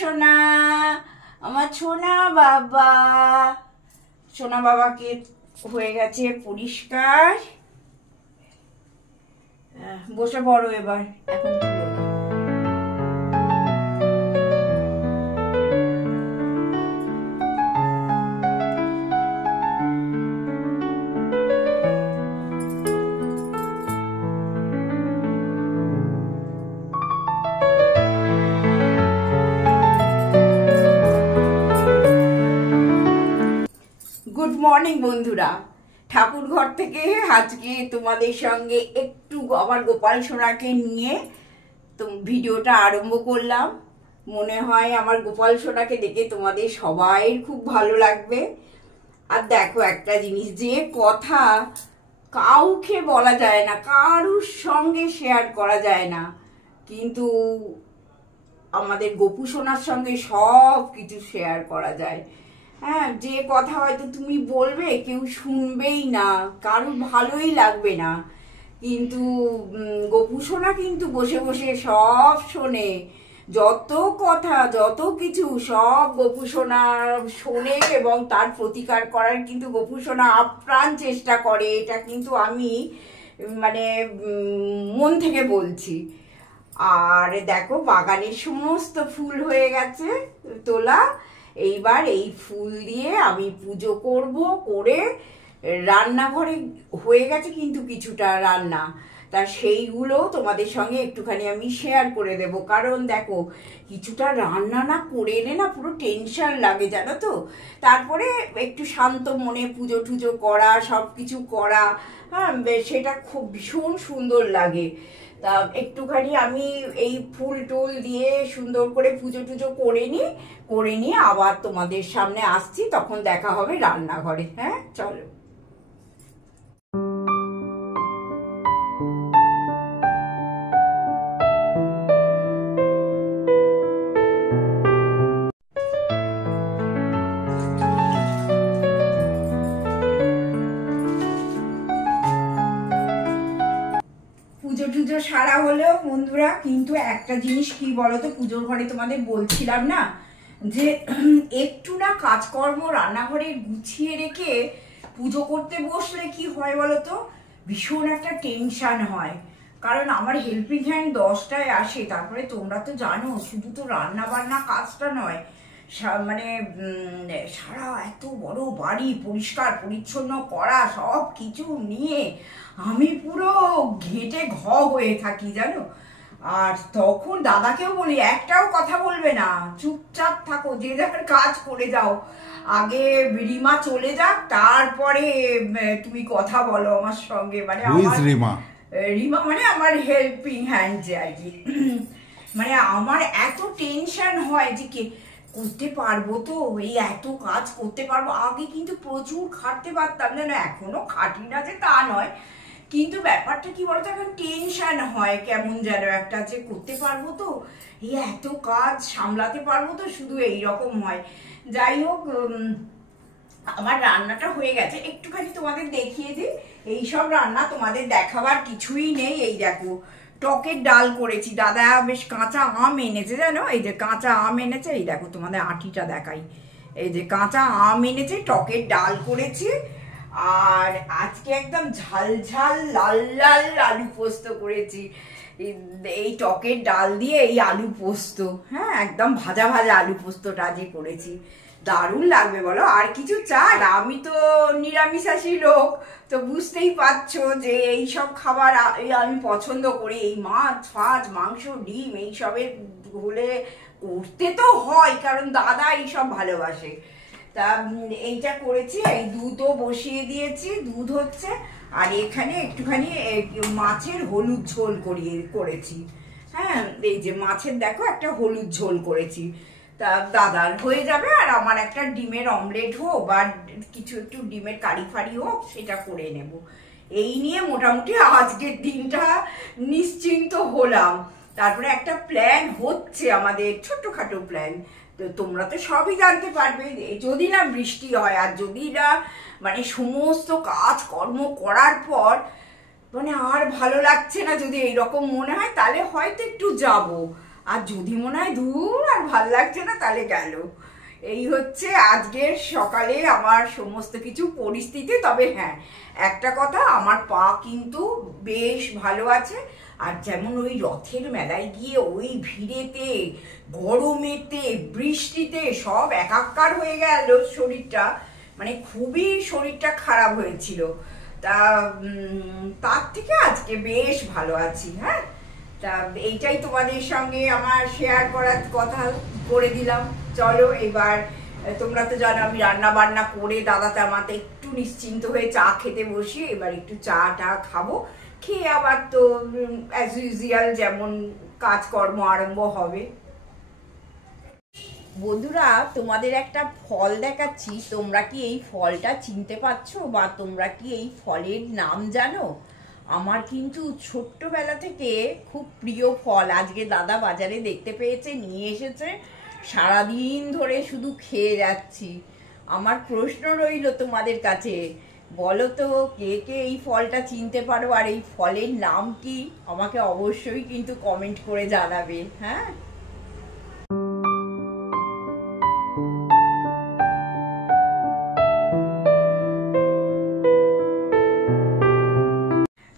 সোনা, আমার সোনা বাবা। সোনা বাবাকে হয়ে গেছে পরিষ্কার। বসে পড়ো এবার, এখন তুলো না। গুড মর্নিং বন্ধুরা, ঠাকুর ঘর থেকে আজকে তোমাদের সঙ্গে একটু আমার গোপাল সোনাকে নিয়ে ভিডিওটা আরম্ভ করলাম। মনে হয় আমার গোপাল সোনাকে দেখে তোমাদের সবাই খুব ভালো লাগবে। আর দেখো একটা জিনিস, যে কথা কাউকে বলা যায় না, কারুর সঙ্গে শেয়ার করা যায় না, কিন্তু আমাদের গোপু সোনার সঙ্গে সব কিছু শেয়ার করা যায়। হ্যাঁ, যে কথা হয়তো তুমি বলবে কেউ শুনবেই না, কারুর ভালোই লাগবে না, কিন্তু গোপু সোনা কিন্তু বসে বসে সব শোনে। যত কথা, যত কিছু সব গোপু সোনা শোনে এবং তার প্রতিকার করার কিন্তু গোপু সোনা আপ্রাণ চেষ্টা করে। এটা কিন্তু আমি মানে মন থেকে বলছি। আর দেখো বাগানের সমস্ত ফুল হয়ে গেছে তোলা। এইবার এই ফুল দিয়ে আমি পুজো করব, করে রান্নাঘরে হয়ে গেছে কিন্তু কিছুটা রান্না, তা সেইগুলো তোমাদের সঙ্গে একটুখানি আমি শেয়ার করে দেব। কারণ দেখো, কিছুটা রান্না না করে এলে না পুরো টেনশন লাগে, জানো তো। তারপরে একটু শান্ত মনে পুজো টুজো করা, সব কিছু করা, হ্যাঁ, সেটা খুব ভীষণ সুন্দর লাগে। তা একটুখানি আমি এই ফুল টুল দিয়ে সুন্দর করে পুজো টুজো করে নিয়ে আবার তোমাদের সামনে আসছি, তখন দেখা হবে রান্নাঘরে। হ্যাঁ, চলো। পুজো টুজো সারা হলো বন্ধুরা, কিন্তু একটা জিনিস কি বলতো, পুজোর ঘরে তোমাদের বলছিলাম না যে একটু না কাজকর্ম রান্নাঘরে গুছিয়ে রেখে পুজো করতে বসলে কি হয় বলতো, ভীষণ একটা টেনশন হয়। কারণ আমার হেল্পিং হ্যান্ড 10টায় আসে, তারপরে তোমরা তো জানো শুধু তো রান্না বান্না কাজটা নয়, মানে সারা এত বড় বাড়ি পরিষ্কার পরিচ্ছন্ন করা, সব কিছু নিয়ে আমি পুরো ঘেঁটে হয়ে থাকি জানো। আর তখন দাদাকেও বলি, একটাও কথা বলবে না, চুপচাপ থাকো, যে যার কাজ করে যাও, আগে রিমা চলে যাক, তারপরে তুমি কথা বলো আমার সঙ্গে। মানে রিমা মানে আমার হেল্পিং হ্যান্ড যে আর কি। মানে আমার এত টেনশন হয় যে কে করতে পারবো, তো এই এত কাজ করতে পারবো। আগে কিন্তু প্রচুর খাটতে পারতাম, না এখনো খাটি না যে তা নয়, কিন্তু ব্যাপারটা কি বলতো, এখন টেনশন হয় কেমন যেন একটা, যে করতে পারবো তো, এই এত কাজ সামলাতে পারবো তো, শুধু এইরকম হয়। যাই হোক, আমার রান্নাটা হয়ে গেছে, একটুখানি তোমাদের দেখিয়ে দিই। এইসব রান্না তোমাদের দেখাবার কিছুই নেই। এই দেখো, টকের ডাল করেছি, দাদা বেশ কাঁচা আম এনেছে জানো, এই যে কাঁচা আম এনেছে, এই দেখো তোমাদের আঁটিটা দেখাই, এই যে কাঁচা আম এনেছে, টকের ডাল করেছি। আর আজকে একদম ঝাল ঝাল লাল লাল আলু পোস্ত করেছি, এই টকের ডাল দিয়ে এই আলু পোস্ত। হ্যাঁ, একদম ভাজা ভাজা আলু পোস্তটা যে করেছি, দারুণ লাগবে বলো। আর কিছু চাই? আমি তো নিরামিষাশী লোক, তো বুঝতেই পারছো যে এইসব খাবার আমি পছন্দ করি। এই মাছ ফাছ মাংস ডিম এইসবের হলে করতে তো হয়, কারণ দাদা এইসব ভালোবাসে। তা এইটা করেছি, এই দুধও বসিয়ে দিয়েছি, দুধ হচ্ছে। আর এখানে একটুখানি মাছের হলুদ ঝোল করেছি। হ্যাঁ, এই যে মাছের দেখো একটা হলুদ ঝোল করেছি, তা দাদার হয়ে যাবে। আর আমার একটা ডিমের অমলেট হোক বা কিছু একটু ডিমের কারি ফারি হোক, সেটা করে নেব। এই নিয়ে মোটামুটি আজকের দিনটা নিশ্চিন্ত হলাম। তারপরে একটা প্ল্যান হচ্ছে আমাদের, ছোট্টখাটো প্ল্যান, তো তোমরা তো সবই জানতে পারবে। যদি না বৃষ্টি হয়, আর যদি না মানে সমস্ত কাজ কর্ম করার পর মানে আর ভালো লাগছে না, যদি এইরকম মনে হয়, তাহলে হয়তো একটু যাব। আর যদি মনে হয় দূর আর ভাল লাগছে না তাহলে গেল। এই হচ্ছে আজকের সকালে আমার সমস্ত কিছু পরিস্থিতি। তবে হ্যাঁ, একটা কথা, আমার পা কিন্তু বেশ ভালো আছে। আর যেমন ওই রথের মেলায় গিয়ে ওই ভিড়েতে, গরমেতে, বৃষ্টিতে সব একাকার হয়ে গেল শরীরটা, মানে খুবই শরীরটা খারাপ হয়েছিল। তার থেকে আজকে বেশ ভালো আছি। হ্যাঁ, তা এইটাই তোমাদের সঙ্গে আমার শেয়ার করার কথা করে দিলাম। চলো এবার, তোমরা তো জানো আমি রান্না বান্না করে দাদাতে আমাতে একটু নিশ্চিন্ত হয়ে চা খেতে বসি। এবার একটু চা টা খাবো, খেয়ে আবার তো অ্যাজ ইউজুয়াল যেমন কাজকর্ম আরম্ভ হবে। বন্ধুরা, তোমাদের একটা ফল দেখাচ্ছি, তোমরা কি এই ফলটা চিনতে পারছো বা তোমরা কি এই ফলের নাম জানো? আমার কিন্তু ছোট্টবেলা থেকে খুব প্রিয় ফল। আজকে দাদা বাজারে দেখতে পেয়েছে, নিয়ে এসেছে, সারাদিন ধরে শুধু খেয়ে যাচ্ছি। আমার প্রশ্ন রইল তোমাদের কাছে, বলো তো কে কে এই ফলটা চিনতে পারো আর এই ফলের নাম কি? আমাকে অবশ্যই কিন্তু কমেন্ট করে জানাবে। হ্যাঁ,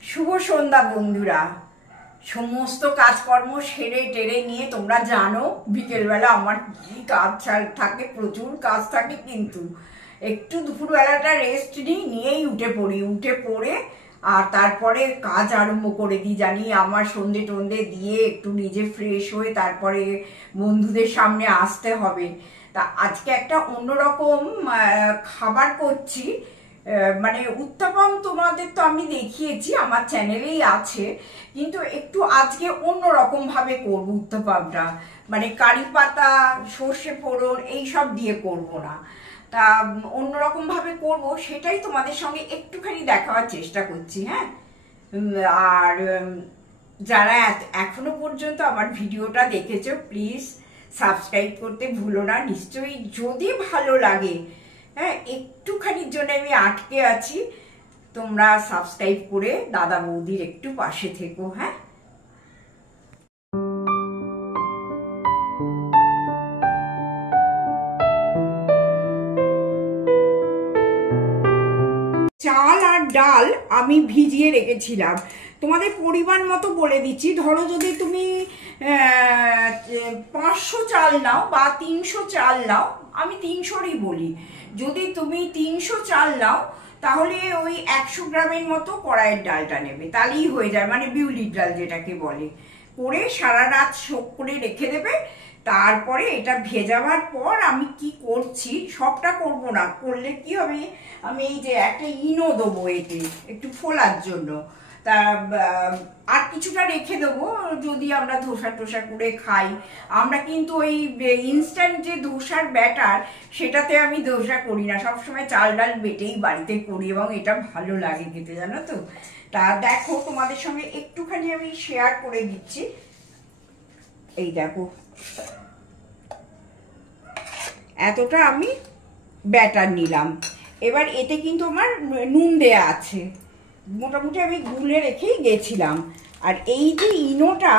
শুভ সন্ধ্যা বন্ধুরা। সমস্ত কাজকর্ম সেরে টেরে নিয়ে, তোমরা জানো বিকেলবেলা আমার কি কাজ থাকে, প্রচুর কাজ থাকে, কিন্তু একটু দুপুরবেলাটা রেস্ট নিয়েই উঠে পড়ে আর তারপরে কাজ আরম্ভ করে দিই। জানি আমার সন্ধে টন্ধে দিয়ে একটু নিজে ফ্রেশ হয়ে তারপরে বন্ধুদের সামনে আসতে হবে। তা আজকে একটা অন্যরকম খাবার করছি, মানে উত্তাপাম। তোমাদের তো আমি দেখিয়েছি, আমার চ্যানেলেই আছে, কিন্তু একটু আজকে অন্যরকম ভাবে করবো উত্তাপামটা। মানে কারি পাতা, সর্ষে ফোড়ন এইসব দিয়ে করব না, তা অন্যরকম ভাবে করব, সেটাই তোমাদের সঙ্গে একটুখানি দেখাবার চেষ্টা করছি। হ্যাঁ, আর যারা এখনো পর্যন্ত আমার ভিডিওটা দেখেছো, প্লিজ সাবস্ক্রাইব করতে ভুলো না নিশ্চয়ই। যদি ভালো লাগে, হ্যাঁ, একটুখানির জন্য আমি আটকে আছি, তোমরা সাবস্ক্রাইব করে দাদা বৌদির একটু পাশে থেকো। হ্যাঁ, চাল আর ডাল আমি ভিজিয়ে রেখেছিলাম। তোমাদের পরিমাণ মতো বলে দিচ্ছি, ধরো যদি তুমি 500 চাল নাও বা 300 চাল নাও, আমি 300রই বলি, যদি তুমি 300 চাল নাও তাহলে ওই 100 গ্রামের মতো কড়াইয়ের ডালটা নেবে, তাহলেই হয়ে যায়, মানে বিউলির ডাল যেটাকে বলে। করে সারা রাত সোক করে রেখে দেবে। তারপরে এটা ভেজাবার পর আমি কি করছি, সবটা করব না, করলে কি হবে, আমি এই যে একটা ইনো দেবো এতে একটু ফোলার জন্য, তা আর কিছুটা রেখে দেবো যদি আমরা ধোসা টোসা করে খাই। আমরা কিন্তু ওই ইনস্ট্যান্ট যে ধোসার ব্যাটার, সেটাতে আমি ধোসা করি না, সবসময় চাল ডাল বেটেই বাড়িতে করি এবং এটা ভালো লাগে খেতে, জানো তো। তা দেখো, তোমাদের সঙ্গে একটুখানি আমি শেয়ার করে দিচ্ছি। এই দেখো, এতটা আমি ব্যাটার নিলাম। এবার এতে কিন্তু আমার নুন দেয়া আছে, মোটামুটি আমি গুলে রেখেই গেছিলাম। আর এই যে ইনোটা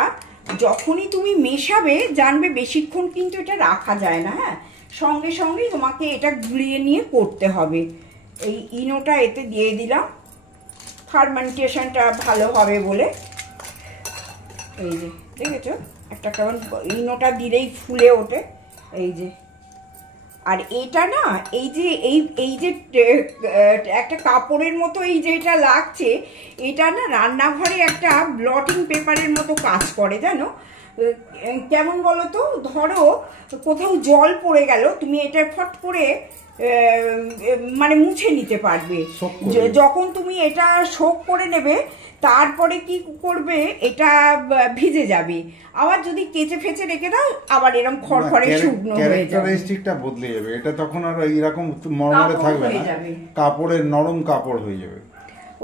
যখনই তুমি মেশাবে, জানবে বেশিক্ষণ কিন্তু এটা রাখা যায় না। হ্যাঁ, সঙ্গে সঙ্গেই তোমাকে এটা গুলিয়ে নিয়ে করতে হবে। এই ইনোটা এতে দিয়ে দিলাম, ফার্মেন্টেশনটা ভালো হবে বলে। এই যে দেখেছো, একটা কেমন ইনোটা দিলেই ফুলে ওঠে, এই যে। আর এটা না, এই যে এই যে একটা কাপড়ের মতো এই যে এটা লাগছে, এটা না রান্নাঘরে একটা ব্লটিং পেপারের মতো কাজ করে, জানো। কেমন বলো তো, ধরো কোথাও জল পড়ে গেল, তুমি এটা ফট করে মানে মুছে নিতে পারবে। যখন তুমি এটা শোক করে নেবে, তারপরে কি করবে, এটা ভিজে যাবে। আবার যদি কেচে ফেচে রেখে দাও, আবার এরকম খড়খড়ে শুকনো হয়ে যাবে, ক্যারেক্টারিস্টিকটা বদলে যাবে। এটা তখন আর এরকম মরমরে থাকবে না, কাপড়ের নরম কাপড় হয়ে যাবে,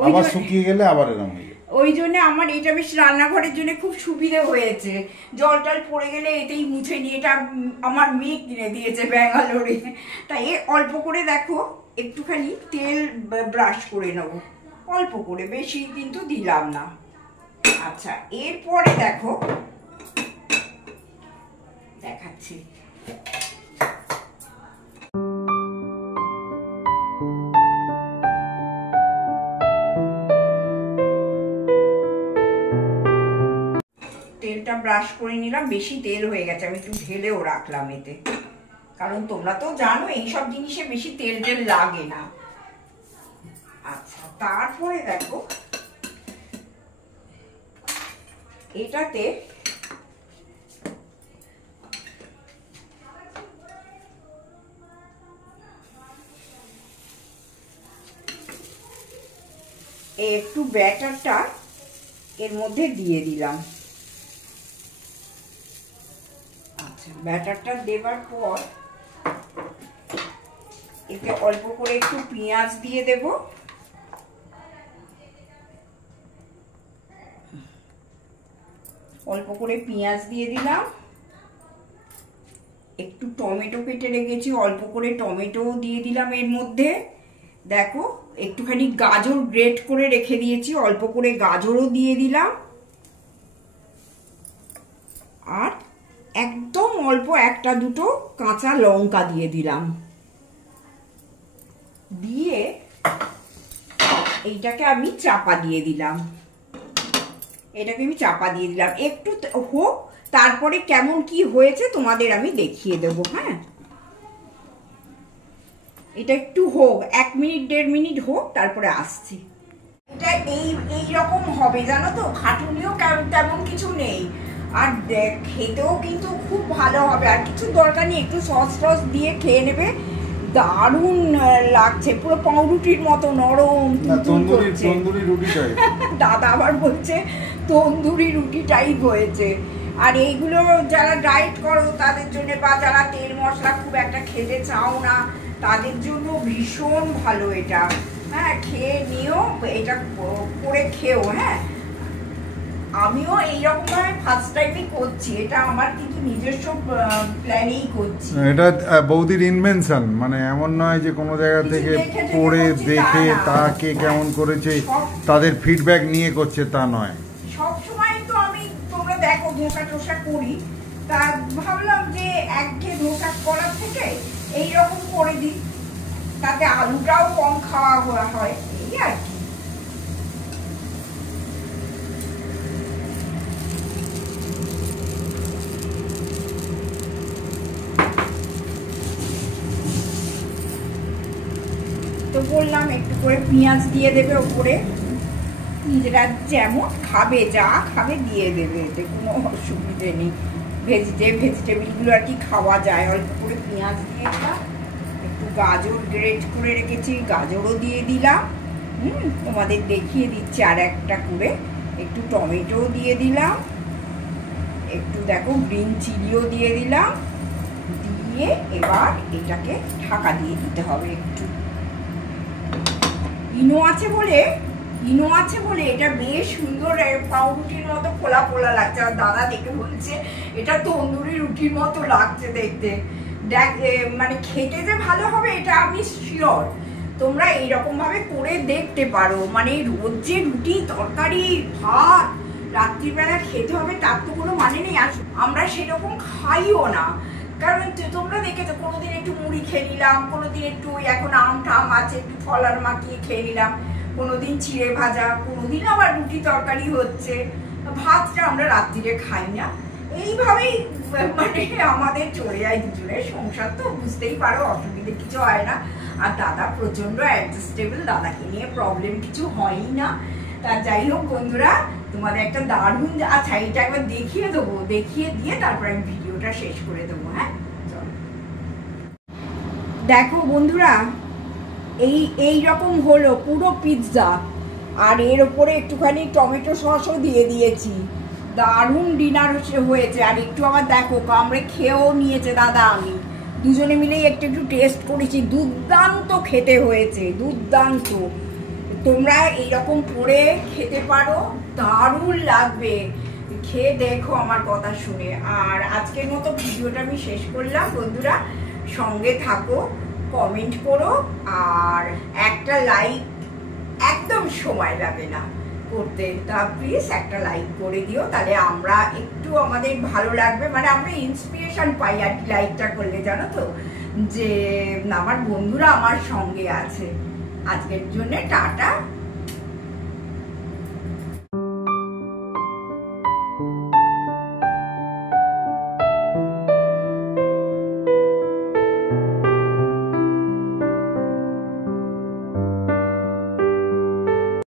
আবার শুকিয়ে গেলে আবার এরকম হয়ে যাবে। ওই জন্য আমার এটা বেশ রান্নাঘরের জন্য খুব সুবিধে হয়েছে। জল টল পড়ে গেলে এতেই মুছে নিয়ে, এটা আমার মেয়ে কিনে দিয়েছে ব্যাঙ্গালোরে। তাই অল্প করে দেখো, একটুখানি তেল ব্রাশ করে নেবো, অল্প করে, বেশি কিন্তু দিলাম না। আচ্ছা, এরপরে দেখো আসছি। তেলটা ব্রাশ করে নিলাম, বেশি তেল হয়ে গেছে, আমি একটু ঢেলেও রাখলাম এতে, কারণ তোমরা তো জানো এইসব জিনিসে বেশি তেল টেল লাগে না। আচ্ছা, তারপরে দেখো এটাতে একটু ব্যাটারটা এর মধ্যে দিয়ে দিলাম। আচ্ছা, ব্যাটারটা দেবার পর এতে অল্প করে একটু পেঁয়াজ দিয়ে দেব, অল্প করে পেঁয়াজ দিয়ে দিলাম, একটু টমেটো কেটে রেখেছি, অল্প করে টমেটো দিয়ে দিলাম এর মধ্যে। দেখো একটুখানি গাজর গ্রেট করে রেখে দিয়েছি, অল্প করে গাজরও দিয়ে দিলাম, আর একদম অল্প একটা দুটো কাঁচা লঙ্কা দিয়ে দিলাম। দিয়ে এইটাকে আমি চাপা দিয়ে দিলাম, একটু হোক, তারপরে কেমন কি হয়েছে তোমাদের আমি দেখিয়ে দেব। হ্যাঁ, এটা একটু হোক, 1 মিনিট 1.5 মিনিট হোক, তারপরে আসছি। এটা এই রকম হবে জানো তো, খাটুনিও তেমন কিছু নেই, আর খেতেও কিন্তু খুব ভালো হবে, আর কিছু দরকার নেই, একটু সস টস দিয়ে খেয়ে নেবে, দারুণ লাগছে, পুরো পাউরুটির মতো নরম। তন্দুরি রুটি টাইপ দাদা আবার বলছে তন্দুরি রুটি টাইপ হয়েছে। আর এইগুলো যারা ডায়েট করো তাদের জন্য, বা যারা তেল মশলা খুব একটা খেতে চাও না তাদের জন্য ভীষণ ভালো এটা। হ্যাঁ, খেয়ে নিও, এটা করে খেও। হ্যাঁ, আমিও এইরকম ভাবে ফার্স্ট টাইমই করছি, এটা আমার কিন্তু নিজস্ব প্ল্যানেই করছি। এটা বৌদির ইনভেনশন, মানে এমন নয় যে কোনো জায়গা থেকে পড়ে দেখে তাকে কেমন করেছে তাদের ফিডব্যাক নিয়ে করছে, তা নয়। সব সময় তো আমি, তোমরা দেখো ধোসা টোসা করি, তা ভাবলাম যে একঘেয়ে ধোসা করার থেকে এইরকম করে দিই, তাতে আলুটাও কম খাওয়া হয়, এই আর কি। তো বললাম একটু করে পেঁয়াজ দিয়ে দেবে ওপরে, নিজেরা যেমন খাবে, যা খাবে দিয়ে দেবে, এতে কোনো অসুবিধে নেই। ভেজিটেবিলগুলো আর কি খাওয়া যায়। অল্প করে পেঁয়াজ দিয়ে দিলাম, একটু গাজর গ্রেট করে রেখেছি, গাজরও দিয়ে দিলাম। তোমাদের দেখিয়ে দিচ্ছি আর একটা করে, একটু টমেটোও দিয়ে দিলাম, একটু দেখো গ্রিন চিলিও দিয়ে দিলাম, দিয়ে এবার এটাকে ঢাকা দিয়ে দিতে হবে। একটু ইনো আছে বলে এটা বেশ সুন্দর পাউরুটির মতো ফোলা ফোলা লাগছে, আর দাদা দেখে বলছে এটা তন্দুরি রুটির মতো লাগছে দেখতে। মানে খেতে যে ভালো হবে এটা আমি শিওর। তোমরা এইরকম ভাবে করে দেখতে পারো, মানে রোজ যে রুটি তরকারি ভাত রাত্রিবেলা খেতে হবে তার তো কোনো মানে নেই, আর আমরা সেরকম খাইও না। কারণ তোমরা দেখেছো, কোনোদিন একটু মুড়ি খেয়ে নিলাম, কোনোদিন একটু, এখন আম টাম আছে একটু ফল আর মাখিয়ে খেয়ে নিলাম, কোনোদিন চিড়ে ভাজা, কোনোদিন আবার রুটি তরকারি হচ্ছে, ভাতটা আমরা রাত্রিরে খাই না। এইভাবেই মানে আমাদের চলে যায় দুজনের সংসার, তো বুঝতেই পারো অসুবিধে কিছু হয় না। আর দাদা প্রচন্ড অ্যাডজাস্টেবল, দাদাকে নিয়ে প্রবলেম কিছু হয়ই না। তা যাই হোক বন্ধুরা, তোমাদের একটা দারুণ, আচ্ছা এটা একবার দেখিয়ে দেবো, দেখিয়ে দিয়ে তারপর আমি ভিডিওটা শেষ করে দেবো। হ্যাঁ, দেখো বন্ধুরা, এই রকম হলো পুরো পিৎজা, আর এর ওপরে একটুখানি টমেটো সসও দিয়ে দিয়েছি। দারুণ ডিনার হয়েছে। আর একটু আবার দেখো কামড়ে খেয়েও নিয়েছে দাদা, আমি দুজনে মিলেই একটু টেস্ট করেছি, দুর্দান্ত খেতে হয়েছে, দুর্দান্ত। তোমরা এইরকম করে খেতে পারো, দারুণ লাগবে, খেয়ে দেখো আমার কথা শুনে। আর আজকের মতো ভিডিওটা আমি শেষ করলাম বন্ধুরা, সঙ্গে থাকো, কমেন্ট করো, আর একটা লাইক একদম সময় লাগে না, করতে, তা প্লিজ একটা লাইক করে দিও, তাহলে আমরা একটু আমাদের ভালো লাগবে, মানে আমরা ইন্সপিরেশন পাই আর কি লাইকটা করলে, জানো তো, যে আমার বন্ধুরা আমার সঙ্গে আছে। আজকের জন্য টাটা।